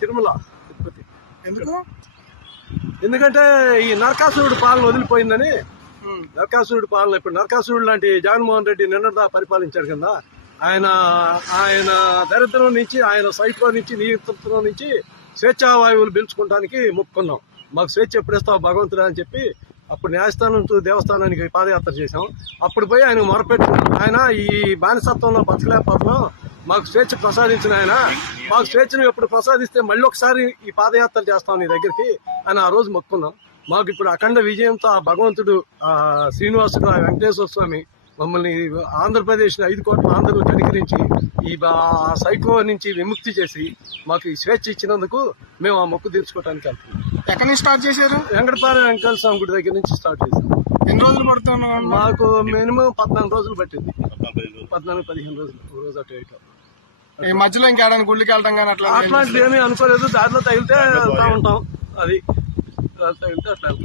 తిరుమల తిరుపతి. ఎందుకంటే ఈ నరకాసురుడు పాలన వదిలిపోయిందని. నరకాసురుడు పాలన ఇప్పుడు నరకాసురుడు లాంటి జగన్మోహన్ రెడ్డి నిన్నటిదా పరిపాలించాడు కదా. ఆయన దరిద్రం నుంచి, ఆయన సైట్లో నుంచి, నియంత్రణలో నుంచి స్వేచ్ఛావాయువులు పీల్చుకోవడానికి మొక్కుకున్నాం. మాకు స్వేచ్ఛ ఎప్పుడు ఇస్తావు భగవంతుడా అని చెప్పి అప్పుడు న్యాయస్థానం దేవస్థానానికి పాదయాత్ర చేశాం. అప్పుడు పోయి ఆయన మొరపెట్టుకున్నాం, ఆయన ఈ బానిసత్వంలో బతకలేకపోతున్నాం, మాకు స్వేచ్ఛ ప్రసాదించిన ఆయన, మాకు స్వేచ్ఛను ఎప్పుడు ప్రసాదిస్తే మళ్ళీ ఒకసారి ఈ పాదయాత్ర చేస్తాం నీ దగ్గరికి అని ఆ రోజు మొక్కున్నాం. మాకు ఇప్పుడు అఖండ విజయంతో ఆ భగవంతుడు శ్రీనివాసుడు వెంకటేశ్వర స్వామి మమ్మల్ని ఆంధ్రప్రదేశ్ 5 కోట్ల ఆంధ్రులు కనికరించి ఈ సైకో నుంచి విముక్తి చేసి మాకు ఈ స్వేచ్ఛ ఇచ్చినందుకు మేము ఆ మొక్కు తీర్చుకోవడానికి వెళ్తున్నాం. ఎక్కడి నుంచి స్టార్ట్ చేశారు? వెంకటపాలెం వెంకటేశ్వర స్వామి గుడి దగ్గర నుంచి స్టార్ట్ చేశాం. ఎన్ని రోజులు పడుతున్నాం? మాకు మినిమం 14 రోజులు పట్టింది. 14-15 రోజులు, రోజు అటు ఇటు. ఈ మధ్యలో ఇంకేడానికి గుళ్ళకి వెళ్తాం కానీ అట్లాంటివి ఏమీ అనుకోలేదు. దారిలో తగిలితే వెళ్తా ఉంటాం. అది తగిలితే అట్లా వెళ్తాం.